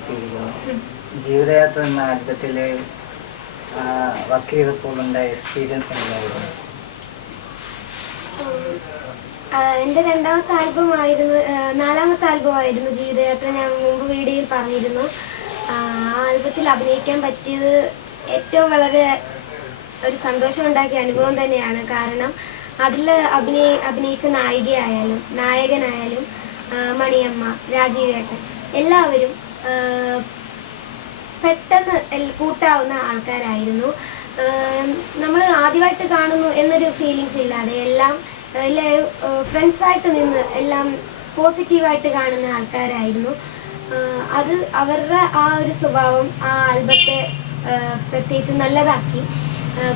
എത്തിയിരിക്കുന്നു. ജീവിതയാത്ര എന്ന ആൽബത്തിൽ വർക്ക് ചെയ്തപ്പോൾ ഉണ്ടായ എക്സ്പീരിയൻസ് എങ്ങനെയായിരുന്നു? എൻ്റെ രണ്ടാമത്തെ ആൽബമായിരുന്നു, നാലാമത്തെ ആൽബമായിരുന്നു ജീവിതയാത്ര. ഞാൻ മുമ്പ് വീഡിയോയിൽ പറഞ്ഞിരുന്നു. ആ ആൽബത്തിൽ അഭിനയിക്കാൻ പറ്റിയത് ഏറ്റവും വളരെ ഒരു സന്തോഷമുണ്ടാക്കിയ അനുഭവം തന്നെയാണ്. കാരണം അതിൽ അഭിനയിച്ച നായികയായാലും നായകനായാലും മണിയമ്മ, രാജീവ് ഏട്ടൻ എല്ലാവരും പെട്ടെന്ന് കൂട്ടാവുന്ന ആൾക്കാരായിരുന്നു. നമ്മൾ ആദ്യമായിട്ട് കാണുന്നു എന്നൊരു ഫീലിങ്സ് ഇല്ലാതെ എല്ലാം ഫ്രണ്ട്സായിട്ട് നിന്ന് എല്ലാം പോസിറ്റീവായിട്ട് കാണുന്ന ആൾക്കാരായിരുന്നു. അത് അവരുടെ ആ ഒരു സ്വഭാവം ആ ആൽബത്തെ പ്രത്യേകിച്ച് നല്ലതാക്കി.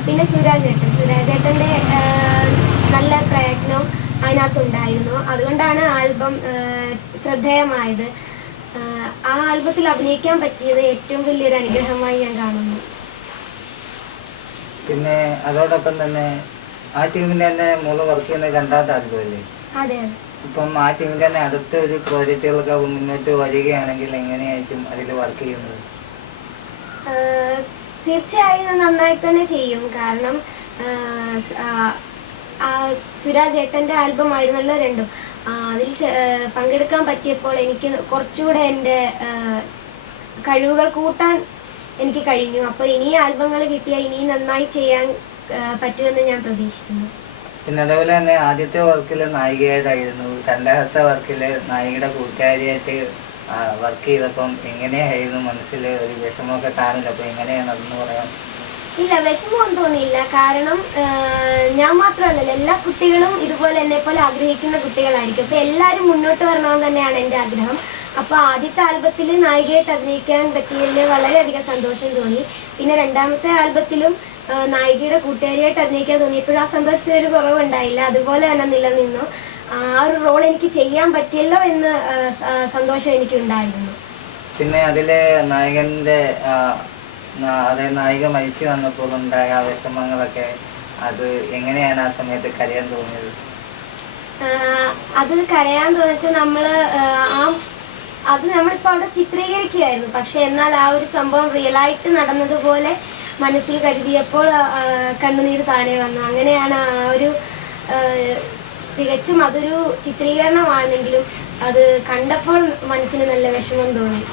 പിന്നെ സുരാജേട്ടൻ്റെ നല്ല പ്രയത്നം അതിനകത്തുണ്ടായിരുന്നു. അതുകൊണ്ടാണ് ആൽബം ശ്രദ്ധേയമായത്. ആ ആൽബത്തിൽ അഭിനയിക്കാൻ പറ്റിയത് ഏറ്റവും വലിയൊരു അനുഗ്രഹമായി ഞാൻ കാണുന്നു. പിന്നെ അതോടൊപ്പം തന്നെ ആ ടീമിൻ്റെ തന്നെ മോള് വർക്ക് ചെയ്യുന്ന രണ്ടാമത്തെ ആൽബമല്ലേ? അതെ. ഇപ്പം ആ ടീമിൻ്റെ തന്നെ അടുത്ത ഒരു പ്രോജക്റ്റുകളൊക്കെ മുന്നോട്ട് വരികയാണെങ്കിൽ എങ്ങനെയായിരിക്കും അതിൽ വർക്ക് ചെയ്യുന്നത്? തീർച്ചയായും നന്നായിട്ട് തന്നെ ചെയ്യും. കാരണം സുരാജേട്ടൻ്റെ ആൽബം ആയിരുന്നല്ലോ രണ്ടും. അതിൽ പങ്കെടുക്കാൻ പറ്റിയപ്പോൾ എനിക്ക് കുറച്ചുകൂടെ എൻ്റെ കഴിവുകൾ കൂട്ടാൻ എനിക്ക് കഴിഞ്ഞു. അപ്പോൾ ഇനി ആൽബങ്ങൾ കിട്ടിയാൽ ഇനി നന്നായി ചെയ്യാൻ പറ്റുമെന്ന് ഞാൻ പ്രതീക്ഷിക്കുന്നു. പിന്നെ അതേപോലെ തന്നെ ആദ്യത്തെ വർക്കിൽ നായികയായിട്ടായിരുന്നു, രണ്ടാമത്തെ വർക്കിൽ നായികയുടെ കൂട്ടുകാരിയായിട്ട് വർക്ക് ചെയ്തപ്പം എങ്ങനെയായിരുന്നു? മനസ്സിൽ ഒരു വിഷമമൊക്കെ കാണില്ല, അപ്പോൾ എങ്ങനെയാണ് അതെന്ന് പറയാം? ഇല്ല, വിഷമമൊന്നും തോന്നിയില്ല. കാരണം ഞാൻ മാത്രമല്ലല്ലോ, എല്ലാ കുട്ടികളും ഇതുപോലെ എന്നെ പോലെ ആഗ്രഹിക്കുന്ന കുട്ടികളായിരിക്കും. അപ്പോൾ എല്ലാവരും മുന്നോട്ട് വരണമെന്ന് തന്നെയാണ് എൻ്റെ ആഗ്രഹം. അപ്പോൾ ആദ്യത്തെ ആൽബത്തിൽ നായികയായിട്ട് അഭിനയിക്കാൻ പറ്റിയതിൽ വളരെയധികം സന്തോഷം തോന്നി. പിന്നെ രണ്ടാമത്തെ ആൽബത്തിലും നായികയുടെ കൂട്ടുകാരിയായിട്ട് അഭിനയിക്കാൻ തോന്നിയപ്പോഴും ആ സന്തോഷത്തിന് ഒരു കുറവുണ്ടായില്ല, അതുപോലെ തന്നെ നിലനിന്നു. ആ ഒരു റോൾ എനിക്ക് ചെയ്യാൻ പറ്റിയല്ലോ എന്ന് സന്തോഷം എനിക്കുണ്ടായിരുന്നു. പിന്നെ അതിലെ നായകൻ്റെ അതായത് നായിക മരിച്ചു വന്നപ്പോൾ ഉണ്ടായ വിഷമങ്ങളൊക്കെ അത് എങ്ങനെയാണ് ആ സമയത്ത് കരയാൻ തോന്നിയത്? അത് കരയാൻ തോന്നിച്ചാൽ അത് നമ്മളിപ്പോൾ അവിടെ ചിത്രീകരിക്കുകയായിരുന്നു. പക്ഷെ എന്നാൽ ആ ഒരു സംഭവം റിയലായിട്ട് നടന്നതുപോലെ മനസ്സിൽ കരുതിയപ്പോൾ കണ്ണുനീർ താനേ വന്നു. അങ്ങനെയാണ് ആ ഒരു തികച്ചും അതൊരു ചിത്രീകരണമാണെങ്കിലും അത് കണ്ടപ്പോൾ മനസ്സിന് നല്ല വിഷമം തോന്നി.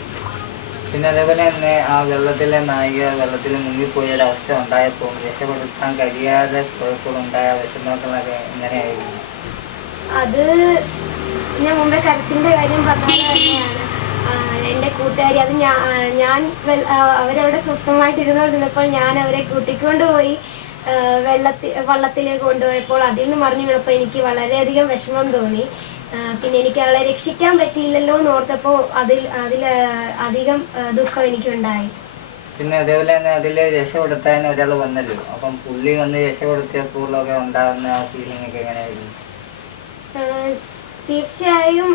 പിന്നെ അതേപോലെ തന്നെ ആ വെള്ളത്തിലെ നായിക വെള്ളത്തിൽ മുങ്ങിപ്പോയ ഒരവസ്ഥ ഉണ്ടായപ്പോൾ രക്ഷപ്പെടുത്താൻ കഴിയാതെ പോയപ്പോൾ ഉണ്ടായ വിഷമങ്ങളൊക്കെ എങ്ങനെയായിരുന്നു? അത് ഞാൻ മുമ്പേ കരച്ചിൻ്റെ കാര്യം പറഞ്ഞത് തന്നെയാണ്. എൻ്റെ കൂട്ടുകാരി അത് ഞാൻ അവരവിടെ സ്വസ്ഥമായിട്ടിരുന്നോണ്ടിരുന്നപ്പോൾ ഞാൻ അവരെ കൂട്ടിക്കൊണ്ടുപോയി വള്ളത്തിലേക്ക് കൊണ്ടുപോയപ്പോൾ അതിൽ നിന്ന് മറിഞ്ഞു വീണപ്പോൾ എനിക്ക് വളരെയധികം വിഷമം തോന്നി. പിന്നെ എനിക്ക് അവളെ രക്ഷിക്കാൻ പറ്റിയില്ലല്ലോ എന്ന് ഓർത്തപ്പോൾ അതിൽ അധികം ദുഃഖം എനിക്കുണ്ടായി. പിന്നെ അതേപോലെ തന്നെ അതിൽ രക്ഷപ്പെടുത്താൻ ഒരാൾ വന്നല്ലോ, അപ്പം പുള്ളി വന്ന് രക്ഷപ്പെടുത്തിയപ്പോഴൊക്കെ ഉണ്ടാകുന്ന ആ ഫീലിംഗ് ഒക്കെ എങ്ങനെയായിരുന്നു? തീർച്ചയായും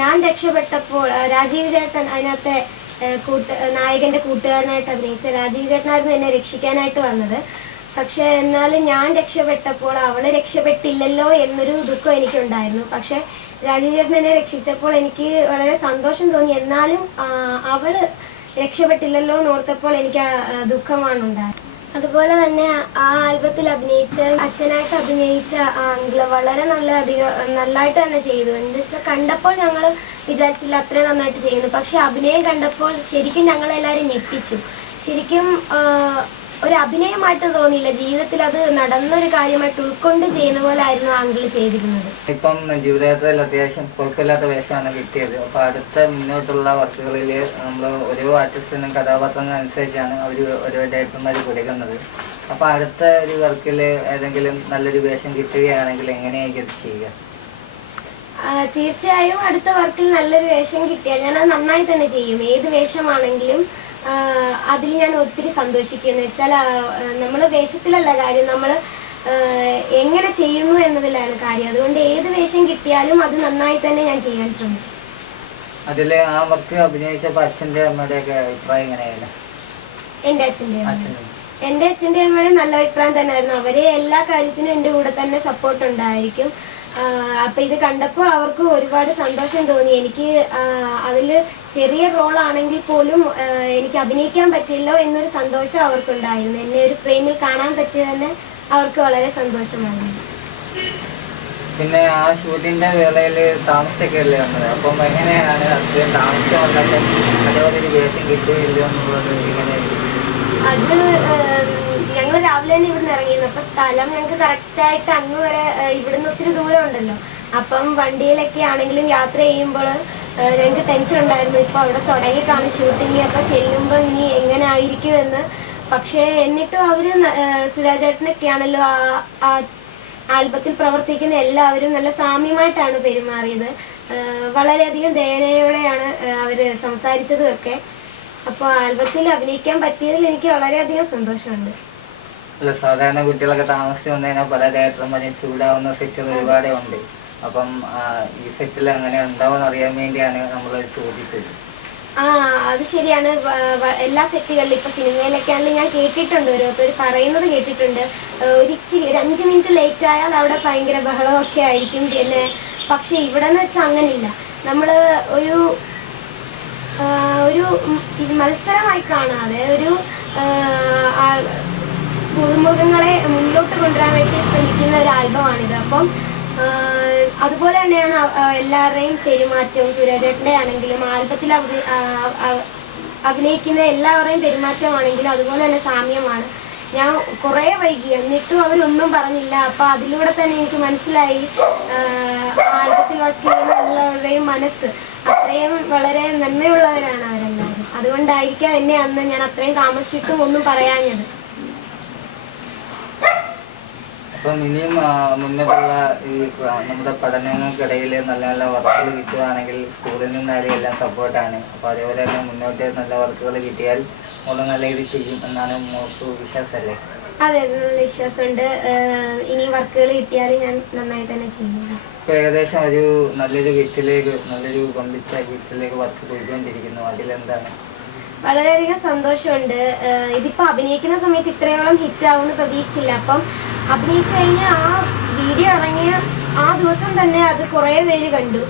ഞാൻ രക്ഷപ്പെട്ടപ്പോൾ രാജീവ് ചേട്ടൻ, അതിനകത്തെ നായകൻ്റെ കൂട്ടുകാരനായിട്ട് അഭിനയിച്ച രാജീവ് ചേട്ടനായിരുന്നു എന്നെ രക്ഷിക്കാനായിട്ട് വന്നത്. പക്ഷെ എന്നാലും ഞാൻ രക്ഷപ്പെട്ടപ്പോൾ അവളെ രക്ഷപ്പെട്ടില്ലല്ലോ എന്നൊരു ദുഃഖം എനിക്കുണ്ടായിരുന്നു. പക്ഷെ രാജീവ് ചേട്ടൻ എന്നെ രക്ഷിച്ചപ്പോൾ എനിക്ക് വളരെ സന്തോഷം തോന്നി. എന്നാലും അവള് രക്ഷപ്പെട്ടില്ലല്ലോ എന്ന് ഓർത്തപ്പോൾ എനിക്ക് ദുഃഖമാണ് ഉണ്ടായത്. അതുപോലെ തന്നെ ആ ആൽബത്തിൽ അഭിനയിച്ച അച്ഛനായിട്ട് അഭിനയിച്ച ആ അങ്കിള് വളരെ നല്ലതായിട്ട് തന്നെ ചെയ്തു. എന്താ വെച്ചാൽ കണ്ടപ്പോൾ ഞങ്ങൾ വിചാരിച്ചില്ല അത്രയും നന്നായിട്ട് ചെയ്യുന്നു. പക്ഷെ അഭിനയം കണ്ടപ്പോൾ ശരിക്കും ഞങ്ങളെല്ലാവരും ഞെട്ടിച്ചു. ശരിക്കും ഒരു അഭിനയമായിട്ട് തോന്നിയില്ല, ജീവിതത്തിൽ അത് നടന്നൊരു കാര്യമായിട്ട് ഉൾക്കൊണ്ട് ചെയ്യുന്ന പോലെ ആയിരുന്നു ആ അങ്കിള് ചെയ്തിരുന്നത്. ഇപ്പം ജീവിതത്തിൽ അത്യാവശ്യം കുഴപ്പമില്ലാത്ത വേഷമാണ് കിട്ടിയത്. അപ്പോൾ അടുത്ത മുന്നോട്ടുള്ള വർക്കുകളിൽ നമ്മൾ ഓരോ ആർട്ടിസ്റ്റിനും കഥാപാത്രങ്ങൾ അനുസരിച്ചാണ് അവർ ഓരോ ഡയറക്ടർമാർ കൊടുക്കുന്നത്. അപ്പോൾ അടുത്ത ഒരു വർക്കിൽ ഏതെങ്കിലും നല്ലൊരു വേഷം കിട്ടുകയാണെങ്കിൽ എങ്ങനെയായിരിക്കും അത് ചെയ്യുക? തീർച്ചയായും അടുത്ത വർക്കിൽ നല്ലൊരു വേഷം കിട്ടിയാൽ ഞാനത് നന്നായി തന്നെ ചെയ്യും. ഏത് വേഷമാണെങ്കിലും അതിൽ ഞാൻ ഒത്തിരി സന്തോഷിക്കും. എന്ന് വെച്ചാൽ നമ്മൾ വേഷത്തിലല്ല കാര്യം, നമ്മൾ എങ്ങനെ ചെയ്യുന്നു എന്നതിലാണ് കാര്യം. അതുകൊണ്ട് ഏത് വേഷം കിട്ടിയാലും അത് നന്നായി തന്നെ ഞാൻ ചെയ്യാൻ ശ്രമിക്കും. അതിൽ ആ വർക്ക് അഭിനയിച്ചപ്പോൾ അച്ഛൻ്റെ അമ്മയുടെയൊക്കെ അഭിപ്രായം എങ്ങനെയായിരുന്നു? എൻ്റെ അച്ഛൻ്റെ അമ്മയുടെ നല്ല അഭിപ്രായം തന്നെയായിരുന്നു. അവര് എല്ലാ കാര്യത്തിനും എൻ്റെ കൂടെ തന്നെ സപ്പോർട്ട് ഉണ്ടായിരിക്കും. അപ്പൊ ഇത് കണ്ടപ്പോൾ അവർക്ക് ഒരുപാട് സന്തോഷം തോന്നി. എനിക്ക് അതിൽ ചെറിയ റോളാണെങ്കിൽ പോലും എനിക്ക് അഭിനയിക്കാൻ പറ്റില്ലോ എന്നൊരു സന്തോഷം അവർക്കുണ്ടായിരുന്നു. എന്നെ ഒരു ഫ്രെയിമിൽ കാണാൻ പറ്റിയത് തന്നെ അവർക്ക് വളരെ സന്തോഷമായിരുന്നു. പിന്നെ ആ ഷൂട്ടിന്റെ വേളയിൽ താമസിച്ചൊക്കെയല്ലേ വന്നത്, അപ്പം എങ്ങനെയാണ് അത്രയും താമസം വന്നിട്ട് അതേപോലെ ഒരു വേഷം കിട്ടുകയില്ല എന്നുള്ളത് എങ്ങനെയായിരിക്കും? അത് ഞങ്ങൾ രാവിലെ തന്നെ ഇവിടുന്ന് ഇറങ്ങിയിരുന്നു. അപ്പൊ സ്ഥലം ഞങ്ങൾക്ക് കറക്റ്റായിട്ട് അങ്ങ് വരെ ഇവിടുന്ന് ഒത്തിരി ദൂരം ഉണ്ടല്ലോ. അപ്പം വണ്ടിയിലൊക്കെ ആണെങ്കിലും യാത്ര ചെയ്യുമ്പോൾ ഞങ്ങൾക്ക് ടെൻഷൻ ഉണ്ടായിരുന്നു, ഇപ്പൊ അവിടെ തുടങ്ങിക്കാണ് ഷൂട്ടിങ്, അപ്പൊ ചെല്ലുമ്പോൾ ഇനി എങ്ങനെ ആയിരിക്കുമെന്ന്. പക്ഷേ എന്നിട്ടും അവര് സുരാജേട്ടനൊക്കെയാണല്ലോ ആ ആൽബത്തിൽ പ്രവർത്തിക്കുന്ന എല്ലാവരും നല്ല സാമ്യമായിട്ടാണ് പെരുമാറിയത്. വളരെയധികം ദയനയോടെയാണ് അവര് സംസാരിച്ചതും ഒക്കെ. അപ്പോൾ ആൽബത്തിൽ അഭിനയിക്കാൻ പറ്റിയതിൽ എനിക്ക് വളരെയധികം സന്തോഷമുണ്ട്. അല്ല, സാധാരണ കുട്ടികളൊക്കെ താമസിച്ച് വന്നതിനാൽ പല ഡയറക്ടർമാരും ചൂടാവുന്ന സെറ്റുകൾ ഒരുപാടേ ഉണ്ട്. അപ്പം ഈ സെറ്റിൽ അങ്ങനെ ഉണ്ടാവുമെന്ന് അറിയാൻ വേണ്ടിയാണ് നമ്മൾ ചോദിച്ചത്. അത് ശരിയാണ്. എല്ലാ സെറ്റുകളിലും ഇപ്പൊ സിനിമയിലൊക്കെ ആണെങ്കിലും ഞാൻ കേട്ടിട്ടുണ്ട്, ഓരോരുത്തർ പറയുന്നത് കേട്ടിട്ടുണ്ട്, ഒരിച്ചിരി ഒരു 5 മിനിറ്റ് ലേറ്റ് ആയാൽ അവിടെ ഭയങ്കര ബഹളമൊക്കെ ആയിരിക്കും. പിന്നെ പക്ഷെ ഇവിടെ എന്ന് വെച്ചാൽ അങ്ങനില്ല. നമ്മൾ ഒരു മത്സരമായി കാണാതെ ഒരു പുതുമുഖങ്ങളെ മുന്നോട്ട് കൊണ്ടുവരാൻ വേണ്ടി ശ്രമിക്കുന്ന ഒരു ആൽബമാണിത്. അപ്പം അതുപോലെ തന്നെയാണ് എല്ലാവരുടെയും പെരുമാറ്റവും. സുരാജേട്ടൻ്റെ ആണെങ്കിലും ആൽബത്തിൽ അഭിനയിക്കുന്ന എല്ലാവരുടെയും പെരുമാറ്റമാണെങ്കിലും അതുപോലെ തന്നെ സാമ്യമാണ്. ഞാൻ കുറേ വൈകി, എന്നിട്ടും അവരൊന്നും പറഞ്ഞില്ല. അപ്പം അതിലൂടെ തന്നെ എനിക്ക് മനസ്സിലായി ആൽബത്തിൽ വർക്ക് ചെയ്യുന്ന എല്ലാവരുടെയും മനസ്സ് അത്രയും വളരെ നന്മയുള്ളവരാണ് അവരെല്ലാവരും. അതുകൊണ്ടായിരിക്കാം എന്നെ അന്ന് ഞാൻ അത്രയും താമസിച്ചിട്ടും ഒന്നും പറയാഞ്ഞത്. അപ്പം ഇനിയും മുന്നോട്ടുള്ള ഈ നമ്മുടെ പഠനങ്ങൾക്കിടയിൽ നല്ല നല്ല വർക്കുകൾ കിട്ടുകയാണെങ്കിൽ സ്കൂളിൽ നിന്നാലും എല്ലാം സപ്പോർട്ടാണ്. അപ്പോൾ അതേപോലെ തന്നെ മുന്നോട്ട് നല്ല വർക്കുകൾ കിട്ടിയാൽ മോള് നല്ല രീതിയിൽ ചെയ്യും എന്നാണ് മോൾക്ക് വിശ്വാസമല്ലേ? അതെ, നല്ല വിശ്വാസമുണ്ട്. ഇനി വർക്കുകൾ കിട്ടിയാലും ഞാൻ നന്നായി തന്നെ ചെയ്യും. ഇപ്പോൾ ഏകദേശം ഒരു നല്ലൊരു ഹിറ്റിലേക്ക്, നല്ലൊരു കൊണ്ടിച്ച ഹിറ്റിലേക്ക് വർക്ക് പോയിക്കൊണ്ടിരിക്കുന്നു. അതിലെന്താണ്? വളരെയധികം സന്തോഷമുണ്ട്. ഇതിപ്പോൾ അഭിനയിക്കുന്ന സമയത്ത് ഇത്രയോളം ഹിറ്റാവുമെന്ന് പ്രതീക്ഷിച്ചില്ല. അപ്പം അഭിനയിച്ചു കഴിഞ്ഞാൽ ആ വീഡിയോ ഇറങ്ങിയ ആ ദിവസം തന്നെ അത് കുറേ പേര് കണ്ടു.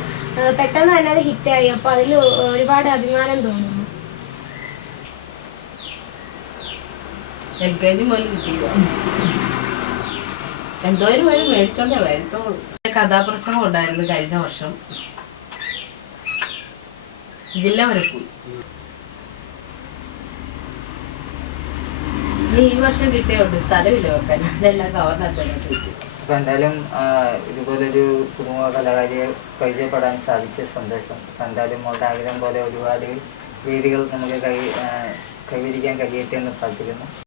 പെട്ടെന്ന് തന്നെ അത് ഹിറ്റായി. അപ്പോൾ അതിൽ ഒരുപാട് അഭിമാനം തോന്നുന്നു. LKG പോലും കിട്ടിയില്ല, എന്തോരം വരെ മേടിച്ചോണ്ടേ വരുത്തോളൂ. കഥാപ്രസംഗം ഉണ്ടായിരുന്നു കഴിഞ്ഞ വർഷം, ജില്ല വരെ പോയി. ഈ വർഷം കിട്ടിയുണ്ട്, സ്ഥലമില്ല വെക്കാൻ, അതെല്ലാം കവറിനകത്ത് വെച്ചു. അപ്പോൾ എന്തായാലും ഇതുപോലൊരു പുതുമുഖ കലാകാരിയെ പരിചയപ്പെടാൻ സാധിച്ച സന്തോഷം. എന്തായാലും മോളുടെ ആഗ്രഹം പോലെ ഒരുപാട് വേദികൾ നമുക്ക് കൈവരിക്കാൻ കഴിയട്ടെ എന്ന് പ്രാർത്ഥിക്കുന്നു.